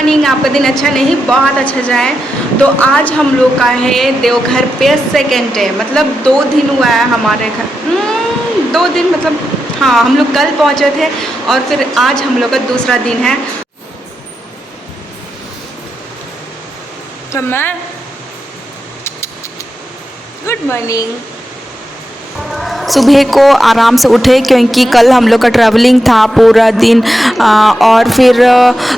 Morning. आपका दिन अच्छा नहीं बहुत अच्छा जाए। तो आज हम लोग का है देवघर पे सेकेंड डे, मतलब 2 दिन हुआ है हमारे घर। 2 दिन मतलब हाँ, हम लोग कल पहुँचे थे और फिर आज हम लोग का दूसरा दिन है। मम्मा गुड मॉर्निंग। सुबह को आराम से उठे क्योंकि कल हम लोग का ट्रैवलिंग था पूरा दिन। और फिर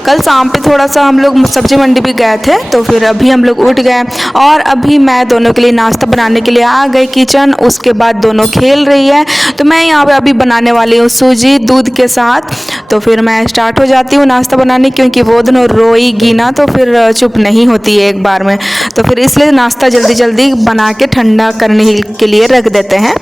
कल शाम पे थोड़ा सा हम लोग सब्जी मंडी भी गए थे, तो फिर अभी हम लोग उठ गए और अभी मैं दोनों के लिए नाश्ता बनाने के लिए आ गई किचन। उसके बाद दोनों खेल रही है, तो मैं यहाँ पे अभी बनाने वाली हूँ सूजी दूध के साथ। तो फिर मैं स्टार्ट हो जाती हूँ नाश्ता बनाने, क्योंकि वो दोनों रोएगी ना तो फिर चुप नहीं होती है एक बार में। तो फिर इसलिए नाश्ता जल्दी जल्दी बना के ठंडा करने के लिए रख देते हैं।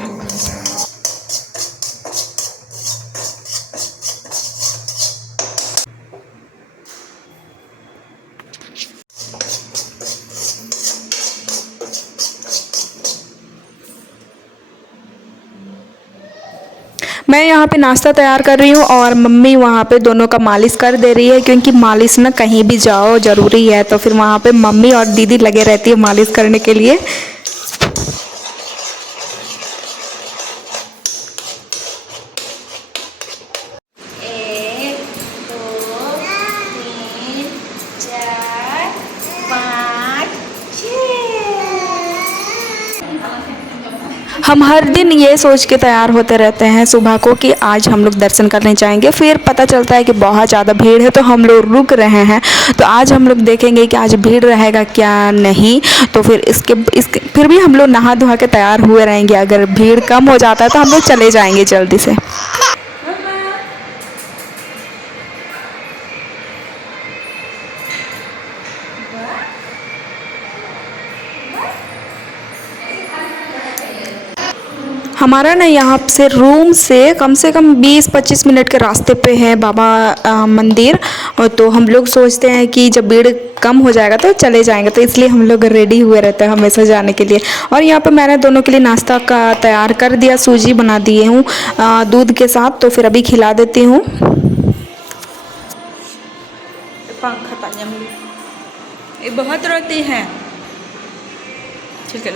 मैं यहाँ पे नाश्ता तैयार कर रही हूँ और मम्मी वहाँ पे दोनों का मालिश कर दे रही है, क्योंकि मालिश ना कहीं भी जाओ ज़रूरी है। तो फिर वहाँ पे मम्मी और दीदी लगे रहती है मालिश करने के लिए। हम हर दिन ये सोच के तैयार होते रहते हैं सुबह को कि आज हम लोग दर्शन करने जाएंगे। फिर पता चलता है कि बहुत ज़्यादा भीड़ है, तो हम लोग रुक रहे हैं। तो आज हम लोग देखेंगे कि आज भीड़ रहेगा क्या नहीं। तो फिर इसके फिर भी हम लोग नहा धोआ के तैयार हुए रहेंगे। अगर भीड़ कम हो जाता है तो हम लोग चले जाएंगे जल्दी से। हमारा ना यहाँ से रूम से कम 20-25 मिनट के रास्ते पे है बाबा मंदिर। और तो हम लोग सोचते हैं कि जब भीड़ कम हो जाएगा तो चले जाएंगे, तो इसलिए हम लोग रेडी हुए रहते हैं हमेशा जाने के लिए। और यहाँ पे मैंने दोनों के लिए नाश्ता का तैयार कर दिया, सूजी बना दिए हूँ दूध के साथ। तो फिर अभी खिला देती हूँ। ये बहुत रोती है। ठीक है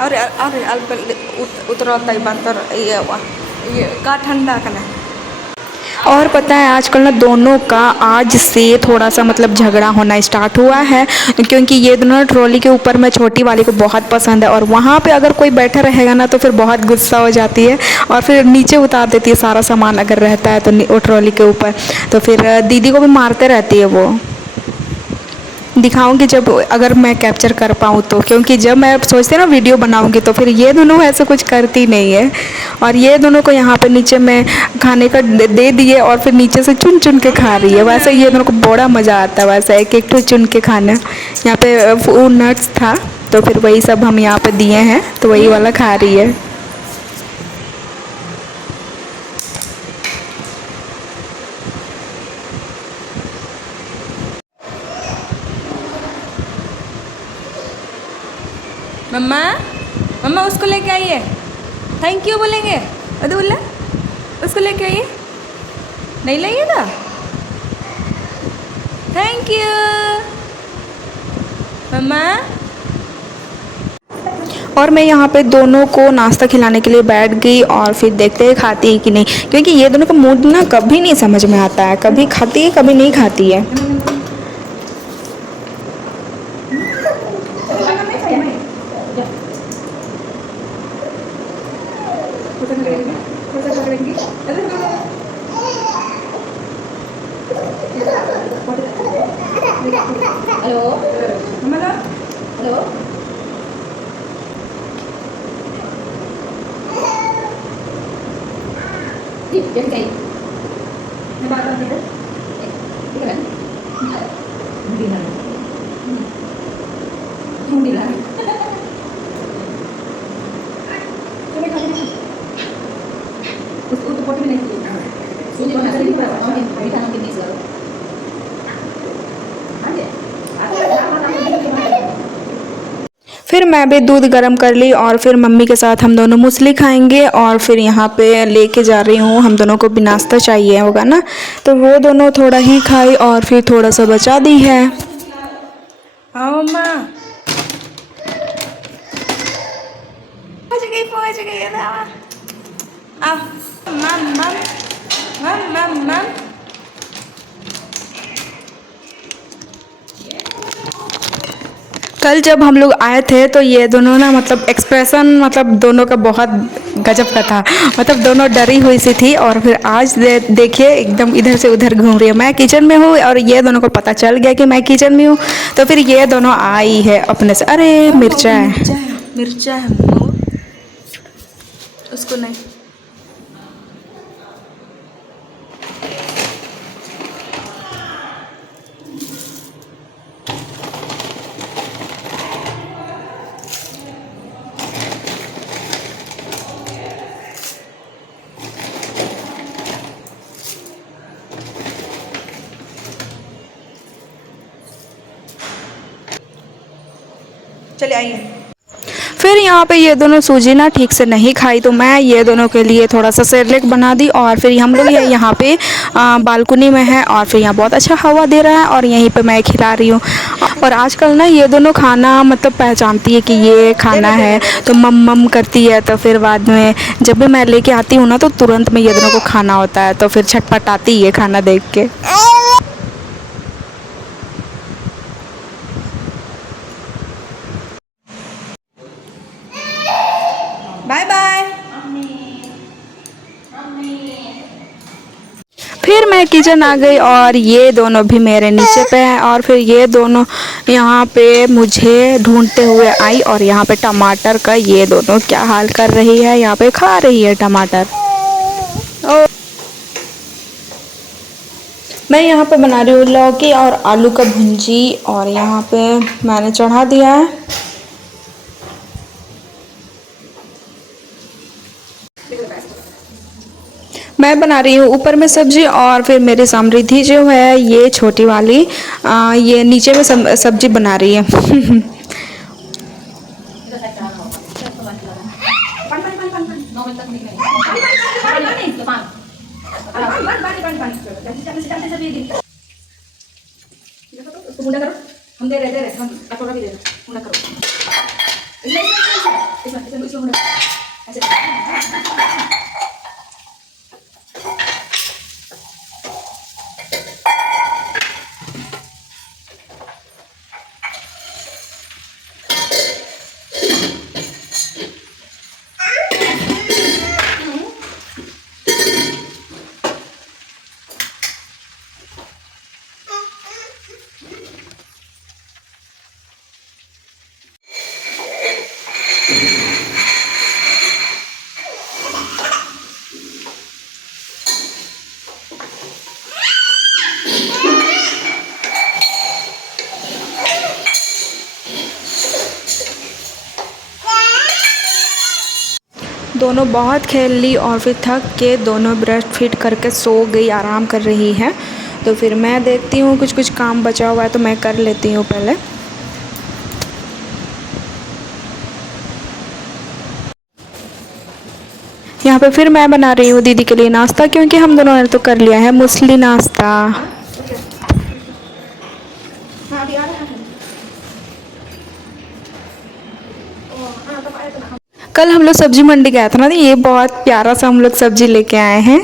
अरे अरे अल्प उतरता बंतर ये का ठंडा करना। और पता है आजकल ना दोनों का आज से थोड़ा सा मतलब झगड़ा होना स्टार्ट हुआ है, क्योंकि ये दोनों ट्रॉली के ऊपर में छोटी वाली को बहुत पसंद है। और वहाँ पे अगर कोई बैठा रहेगा ना तो फिर बहुत गुस्सा हो जाती है और फिर नीचे उतार देती है सारा सामान अगर रहता है तो वो ट्रॉली के ऊपर। तो फिर दीदी को भी मारते रहती है वो। दिखाऊंगी जब अगर मैं कैप्चर कर पाऊँ तो, क्योंकि जब मैं सोचती हूँ ना वीडियो बनाऊंगी तो फिर ये दोनों ऐसे कुछ करती नहीं है। और ये दोनों को यहाँ पे नीचे में खाने का दे दिए और फिर नीचे से चुन चुन के खा रही है। वैसे ये दोनों को बड़ा मज़ा आता है वैसे एक एक तो चुन के खाना। यहाँ पे नट्स था तो फिर वही सब हम यहाँ पे दिए हैं, तो वही वाला खा रही है। मम्मा मम्मा उसको लेके आइए, थैंक यू बोलेंगे। अरे बोला उसको लेके आइए, नहीं लाइएगा, थैंक यू मम्मा। और मैं यहाँ पे दोनों को नाश्ता खिलाने के लिए बैठ गई और फिर देखते हैं खाती है कि नहीं, क्योंकि ये दोनों का मूड ना कभी नहीं समझ में आता है, कभी खाती है कभी नहीं खाती है। हेलो हेलो जी जल्दी चाहिए मैं बात करती हूँ ठीक है ढूंढी ला उसको तो पोटी में नहीं सूजी बना कर मीठा नमकीन मिक्स करो हाँ जी फिर मैं भी दूध गर्म कर ली और फिर मम्मी के साथ हम दोनों मूसली खाएंगे और फिर यहाँ पे लेके जा रही हूँ, हम दोनों को भी नाश्ता चाहिए होगा ना, तो वो दोनों थोड़ा ही खाई और फिर थोड़ा सा बचा दी है। आओ माँ, पहुंच गई है ना। आओ मम मम मम मम मम। कल जब हम लोग आए थे तो ये दोनों ना मतलब एक्सप्रेशन मतलब दोनों का बहुत गजब का था, मतलब दोनों डरी हुई सी थी। और फिर आज देखिए एकदम इधर से उधर घूम रही है। मैं किचन में हूँ और ये दोनों को पता चल गया कि मैं किचन में हूँ, तो फिर ये दोनों आई है अपने से। अरे मिर्चा है, मिर्चा है उसको नहीं। चले आइए। फिर यहाँ पे ये दोनों सूजी ना ठीक से नहीं खाई, तो मैं ये दोनों के लिए थोड़ा सा सेरेलैक बना दी। और फिर हम लोग यहाँ पे बालकनी में है और फिर यहाँ बहुत अच्छा हवा दे रहा है और यहीं पे मैं खिला रही हूँ। और आजकल ना ये दोनों खाना मतलब पहचानती है कि ये खाना है, तो मम मम करती है। तो फिर बाद में जब भी मैं लेके आती हूँ ना तो तुरंत में ये दोनों को खाना होता है, तो फिर छटपटाती है खाना देख के। Bye bye. फिर मैं किचन आ गई और ये दोनों भी मेरे नीचे पे हैं और फिर ये दोनों यहाँ पे मुझे ढूंढते हुए आई। और यहाँ पे टमाटर का ये दोनों क्या हाल कर रही है, यहाँ पे खा रही है टमाटर। और मैं यहाँ पे बना रही हूँ लौकी और आलू का भुंजी और यहाँ पे मैंने चढ़ा दिया है। मैं बना रही हूँ ऊपर में सब्जी और फिर मेरी समृद्धि जो है ये छोटी वाली ये नीचे में सब्जी बना रही है। उसको मुंडा करो, हम दे रहे हम कटोरा भी दे रहे, मुंडा करो। इसमें मुंडा ऐसे। दोनों बहुत खेल ली और फिर थक के दोनों ब्रश फिट करके सो गई, आराम कर रही है। तो फिर मैं देखती हूँ कुछ कुछ काम बचा हुआ है तो मैं कर लेती हूँ पहले। यहाँ पे फिर मैं बना रही हूँ दीदी के लिए नाश्ता, क्योंकि हम दोनों ने तो कर लिया है मूसली नाश्ता। कल हम लोग सब्जी मंडी गया था ना, ये बहुत प्यारा सा हम लोग सब्जी लेके आए हैं।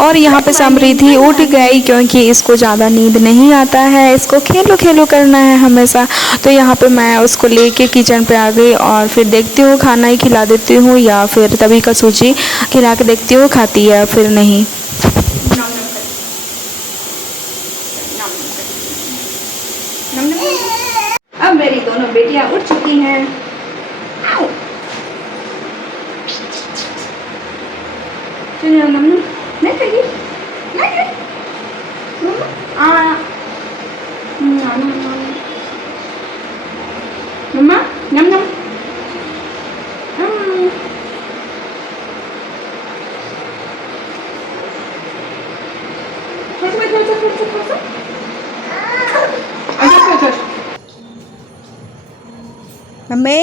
और यहाँ पे समृद्धि उठ गई क्योंकि इसको ज़्यादा नींद नहीं आता है, इसको खेलो खेलो करना है हमेशा। तो यहाँ पे मैं उसको लेके किचन पे आ गई और फिर देखती हूँ खाना ही खिला देती हूँ या फिर तभी का सूजी खिला के देखती हूँ खाती है फिर नहीं। अब मेरी दोनों बेटियां उठ चुकी हैं। आओ। चलिए नन्नू, नहीं खाएगी, नहीं खाएगी। मम्मा, नम नम। थोड़ा सा। मम्मी ए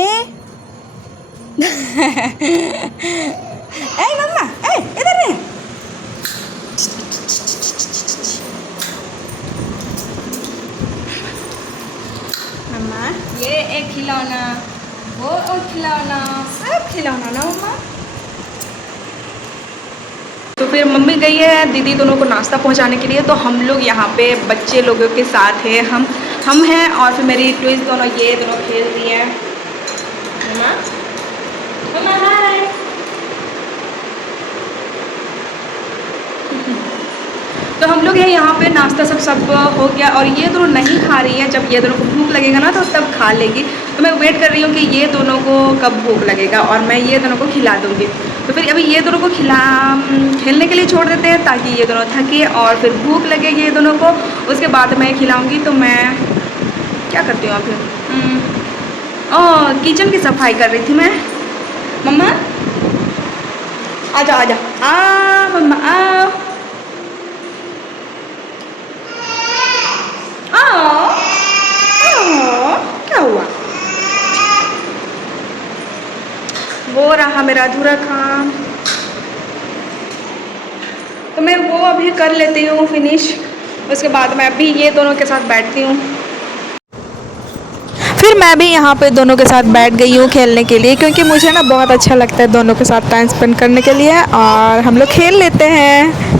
मम्मा ए इधर रे मम्मा ये एक खिलौना वो एक खिलौना सब खिलौना ना मम्मा। तो फिर मम्मी गई है दीदी दोनों को नाश्ता पहुंचाने के लिए, तो हम लोग यहाँ पे बच्चे लोगों के साथ हैं, हम हैं और फिर मेरी ट्विंस दोनों ये दोनों खेल रही हैं। मम्मा मम्मा हाय। तो हम लोग यहाँ पे नाश्ता सब हो गया और ये दोनों नहीं खा रही है। जब ये दोनों को भूख लगेगा ना तो तब खा लेगी। तो मैं वेट कर रही हूँ कि ये दोनों को कब भूख लगेगा और मैं ये दोनों को खिला दूँगी। तो फिर अभी ये दोनों को खेलने के लिए छोड़ देते हैं ताकि ये दोनों थके और फिर भूख लगेगी ये दोनों को, उसके बाद मैं खिलाऊँगी। तो मैं क्या करती हूँ फिर किचन की सफाई कर रही थी मैं। मम्मा आजा आजा मम्मा क्या हुआ? वो रहा मेरा अधूरा काम, तो मैं वो अभी कर लेती हूँ फिनिश। उसके बाद मैं अभी ये दोनों के साथ बैठती हूँ। फिर मैं भी यहाँ पे दोनों के साथ बैठ गई हूँ खेलने के लिए, क्योंकि मुझे ना बहुत अच्छा लगता है दोनों के साथ टाइम स्पेंड करने के लिए और हम लोग खेल लेते हैं।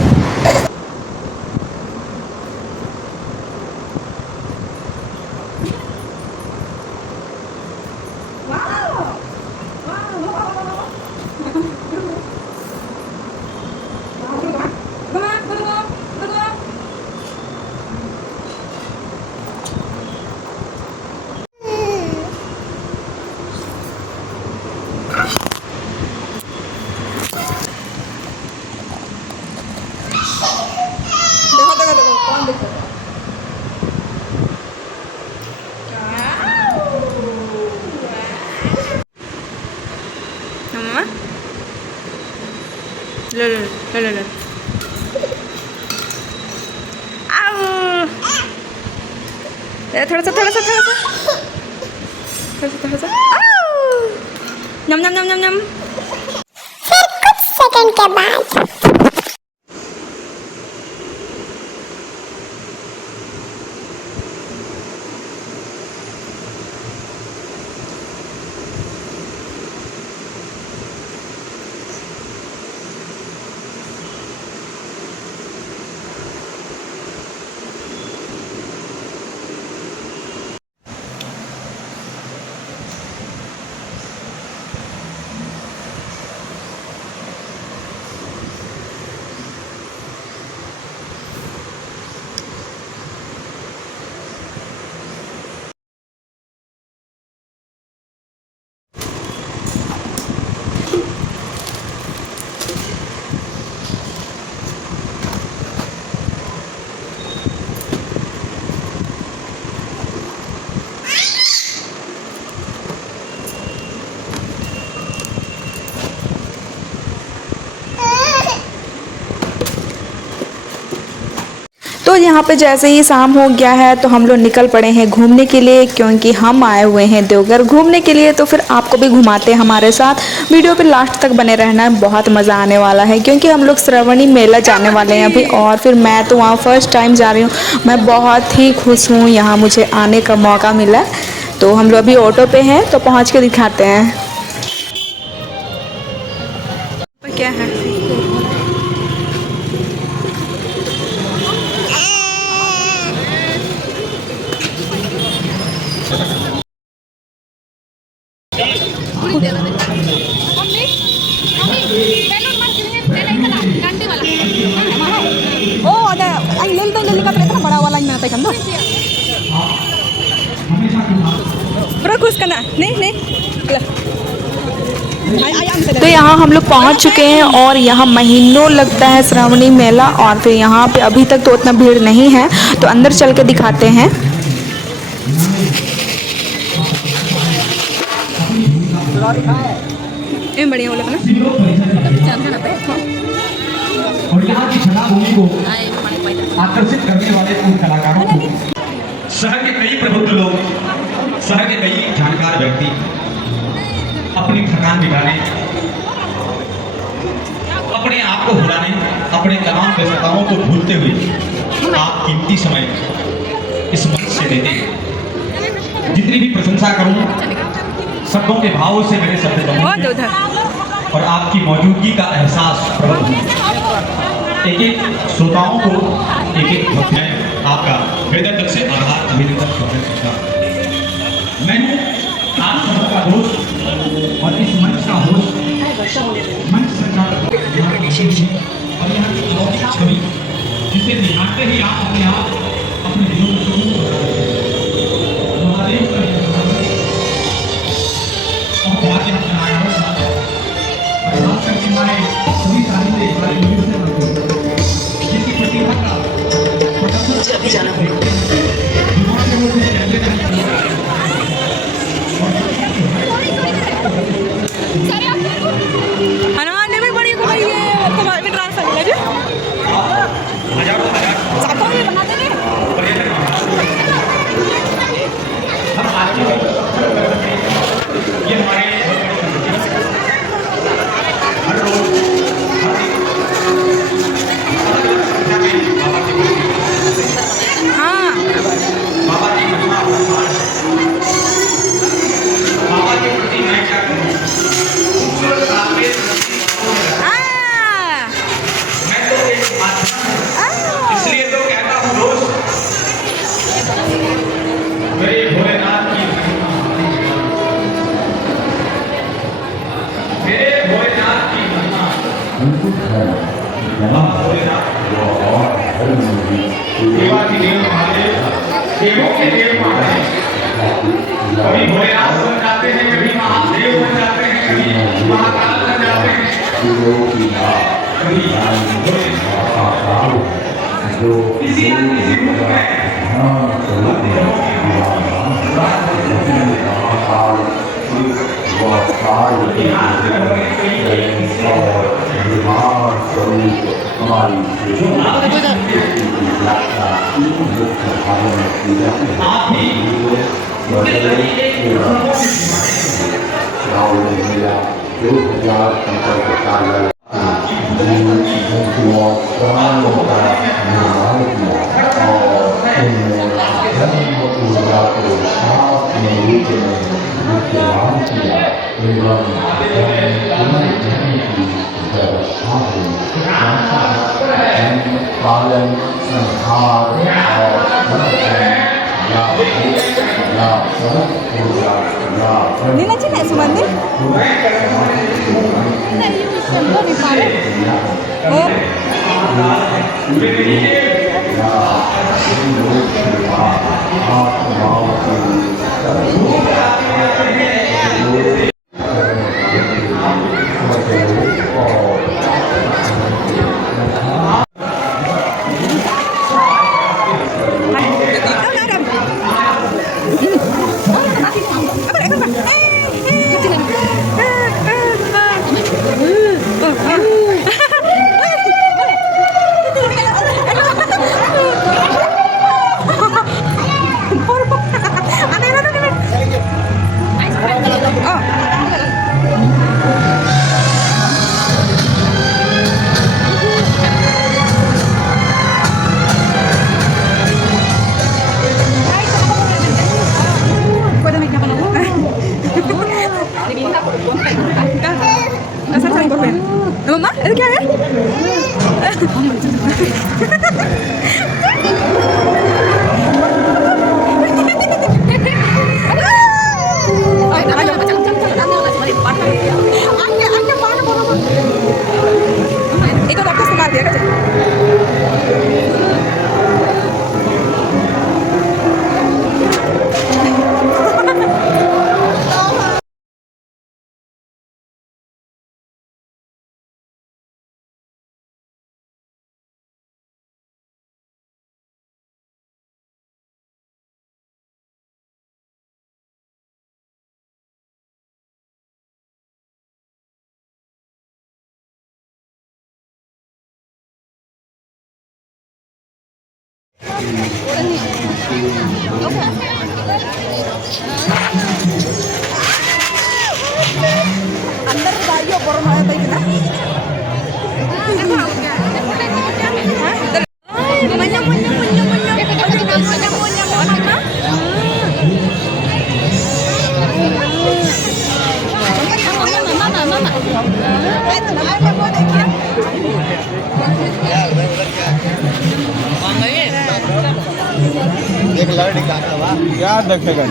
ले ले ले ले ले थोड़ा सा नम नम नम नम नम। फिर कुछ सेकंड के बाद तो यहाँ पे जैसे ही शाम हो गया है तो हम लोग निकल पड़े हैं घूमने के लिए, क्योंकि हम आए हुए हैं देवघर घूमने के लिए। तो फिर आपको भी घुमाते हैं हमारे साथ, वीडियो पे लास्ट तक बने रहना, बहुत मज़ा आने वाला है। क्योंकि हम लोग श्रावणी मेला जाने वाले हैं अभी, और फिर मैं तो वहाँ फर्स्ट टाइम जा रही हूँ। मैं बहुत ही खुश हूँ यहाँ मुझे आने का मौका मिला। तो हम लोग अभी ऑटो पे हैं, तो पहुँच के दिखाते हैं क्या है। Oh, ada ang lele ka iतना बड़ा वाला ही नाता है पूरा खुश करना नहीं तो यहाँ हम लोग पहुँच चुके हैं और यहाँ महीनों लगता है श्रावणी मेला। और फिर यहाँ पे अभी तक तो उतना भीड़ नहीं है, तो अंदर चल के दिखाते हैं। बढ़िया वाला ना और यहाँ की छटा भूमि को आकर्षित करने वाले उन कलाकारों को शहर के कई प्रबुद्ध लोग, शहर के कई जानकार व्यक्ति अपनी थकान मिटाने, अपने आप को भुलाने, अपने तमाम व्यस्तताओं को भूलते हुए आप कीमती समय इस मंच से देते हैं। जितनी भी प्रशंसा करूं, शब्दों के भावों से मेरे शब्द कम और आपकी मौजूदगी का एहसास प्रबल हो। एक एक श्रोताओं को एक एक वक्त में आपका हृदय तक से आभार अभिनंदन करता हूं। मैं आप सबों का दोस्त और इस मंच का होस्ट, मंच संचालक और यहाँ की अलौकिक छवि जिसे निहारते ही आप अपने आप अपने दिलों में सुकून महादेव का और भाग्य अपना आया हो और खास करके हमारे सभी साथी हमारे लोगों से बनते जिसकी प्रतिभा का मुझे अभी जाना होगा हनुमान ने भी बड़ी भाई है तुम्हारे भी ट्रांसफर लगे चाकू भी बना देंगे हम आज ये हमारे हर रोज हाँ बाबा की महिमा बाबा के प्रति मैं क्या करूं खूबसूरत तालमेल मैं तो एक माध्यम इसलिए तो कहता हूं रोज मेरे भोलेनाथ की मेरे भोलेनाथ की महिमा भोलेनाथ देवा की देव महादेव देवों के देव महादेव कभी भोलेनाथ बन जाते हैं, कभी महादेव बन जाते हैं, कभी महाकाल बन जाते हैं, कभी किसी न किसी रूप आप भी पालन संहार नीला चिन्ह है सुमंदिर अंदर जाइयो गरम है भाई ना एक लड़का क्या देखेगा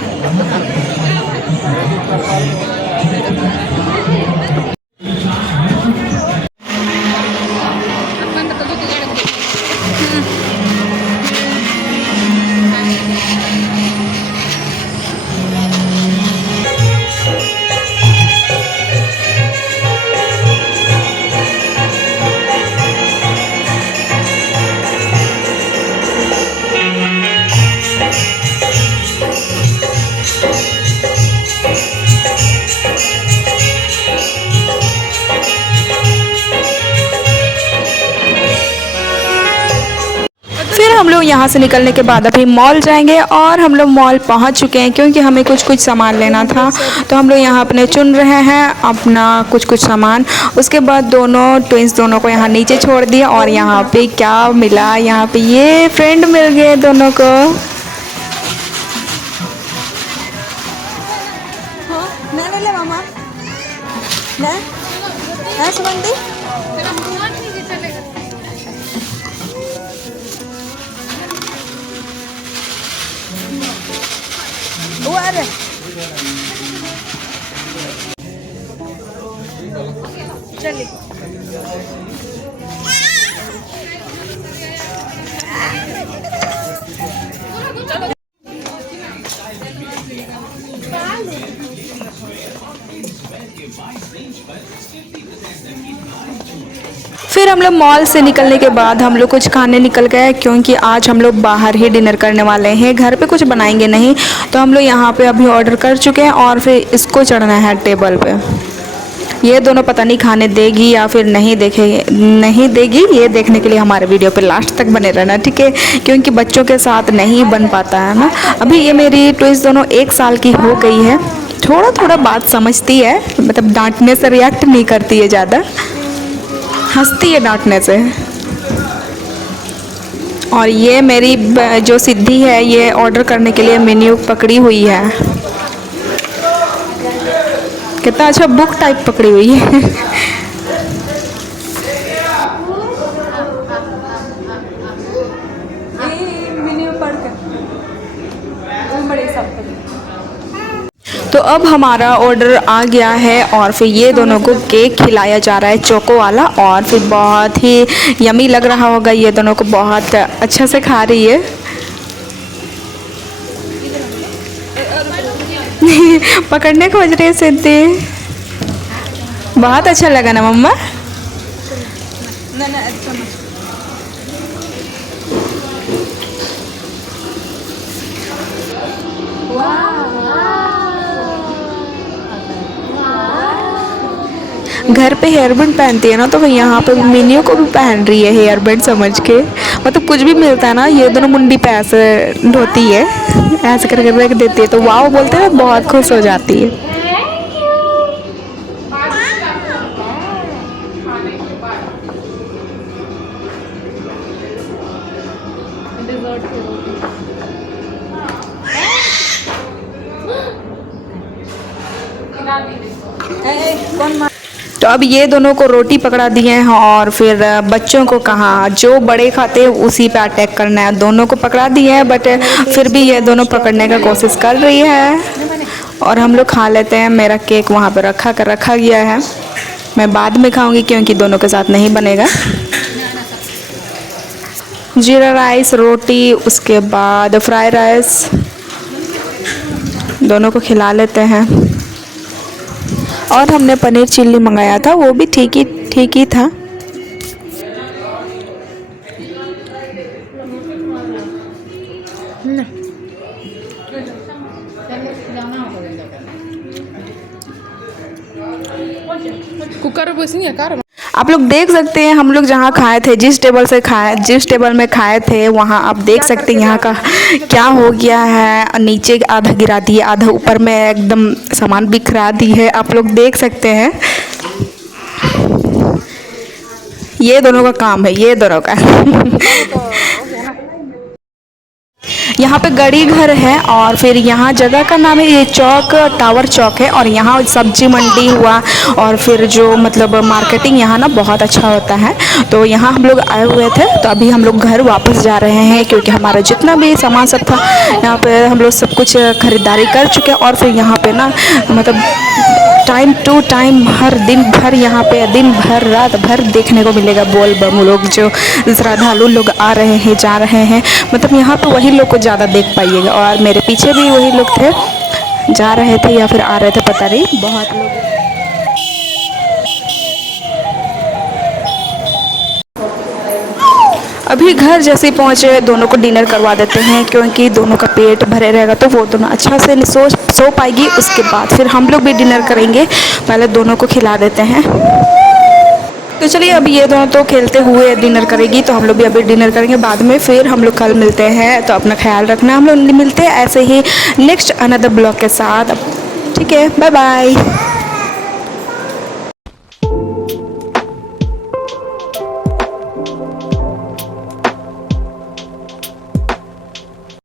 फिर हम लोग यहाँ से निकलने के बाद अभी मॉल जाएंगे और हम लोग मॉल पहुँच चुके हैं क्योंकि हमें कुछ सामान लेना था। तो हम लोग यहाँ अपने चुन रहे हैं अपना कुछ सामान। उसके बाद दोनों ट्विंस दोनों को यहाँ नीचे छोड़ दिया और यहाँ पे क्या मिला, यहाँ पे ये फ्रेंड मिल गए दोनों को। ना ले मामा ना ना सुगंधी वो आ रहे चलिए फिर हम लोग मॉल से निकलने के बाद हम लोग कुछ खाने निकल गए क्योंकि आज हम लोग बाहर ही डिनर करने वाले हैं, घर पे कुछ बनाएंगे नहीं। तो हम लोग यहाँ पे अभी ऑर्डर कर चुके हैं और फिर इसको चढ़ना है टेबल पे। ये दोनों पता नहीं खाने देगी या फिर नहीं देगी, ये देखने के लिए हमारे वीडियो पे लास्ट तक बने रहना, ठीक है, क्योंकि बच्चों के साथ नहीं बन पाता है ना। अभी ये मेरी ट्विंस दोनों 1 साल की हो गई है, थोड़ा बात समझती है, मतलब डांटने से रिएक्ट नहीं करती है ज़्यादा, हंसती है डांटने से। और ये मेरी जो सिद्धि है ये ऑर्डर करने के लिए मेन्यू पकड़ी हुई है, कितना अच्छा बुक टाइप पकड़ी हुई है। मेन्यू पढ़ कर बड़े सब तो अब हमारा ऑर्डर आ गया है और फिर ये दोनों को केक खिलाया जा रहा है, चोको वाला, और फिर बहुत ही यमी लग रहा होगा, ये दोनों को बहुत अच्छा से खा रही है। पकड़ने खोज रही है सिद्धि, बहुत अच्छा लगा ना मम्मा। ना ना अच्छा घर पे हेयर बैंड पहनती है ना, तो वह यहाँ पे मिनियो को भी पहन रही है हेयर बैंड समझ के। मतलब कुछ भी मिलता है ना, ये दोनों मुंडी पे ऐसे ढोती है, ऐसे करके रख देती है, तो वाह बोलते हैं, बहुत खुश हो जाती है। तो अब ये दोनों को रोटी पकड़ा दिए हैं और फिर बच्चों को कहाँ, जो बड़े खाते हैं उसी पे अटैक करना है। दोनों को पकड़ा दिए हैं बट फिर भी ये दोनों पकड़ने का कोशिश कर रही है और हम लोग खा लेते हैं। मेरा केक वहाँ पे रखा गया है, मैं बाद में खाऊंगी क्योंकि दोनों के साथ नहीं बनेगा। जीरा राइस, रोटी, उसके बाद फ्राई राइस, दोनों को खिला लेते हैं। और हमने पनीर चिल्ली मंगाया था, वो भी ठीक ही था। कुकर बसनी है कार। आप लोग देख सकते हैं हम लोग जहाँ खाए थे, जिस टेबल में खाए थे, वहाँ आप देख सकते हैं यहाँ का क्या हो गया है। नीचे आधा गिरा दिए, आधा ऊपर में एकदम सामान बिखरा दी है, आप लोग देख सकते हैं। ये दोनों का काम है, ये दोनों का यहाँ पे गड़ी घर है और फिर यहाँ जगह का नाम है ये चौक, टावर चौक है। और यहाँ सब्जी मंडी हुआ और फिर जो मतलब मार्केटिंग यहाँ ना बहुत अच्छा होता है। तो यहाँ हम लोग आए हुए थे, तो अभी हम लोग घर वापस जा रहे हैं क्योंकि हमारा जितना भी सामान सब था यहाँ पे हम लोग सब कुछ ख़रीदारी कर चुके हैं। और फिर यहाँ पे ना मतलब टाइम टू टाइम हर दिन भर यहाँ पे दिन भर रात भर देखने को मिलेगा बोल बम लोग, जो श्रद्धालु लोग आ रहे हैं जा रहे हैं, मतलब यहाँ पे वही लोग को ज़्यादा देख पाइएगा। और मेरे पीछे भी वही लोग थे, जा रहे थे या फिर आ रहे थे पता नहीं, बहुत लोग। अभी घर जैसे ही पहुँचे दोनों को डिनर करवा देते हैं क्योंकि दोनों का पेट भरे रहेगा तो वो दोनों अच्छा से सो पाएगी। उसके बाद फिर हम लोग भी डिनर करेंगे, पहले दोनों को खिला देते हैं। तो चलिए अभी ये दोनों तो खेलते हुए डिनर करेगी, तो हम लोग भी अभी डिनर करेंगे बाद में, फिर हम लोग कल मिलते हैं। तो अपना ख्याल रखना, हम लोग मिलते हैं ऐसे ही नेक्स्ट अनदर ब्लॉग के साथ। ठीक है, बाय बाय।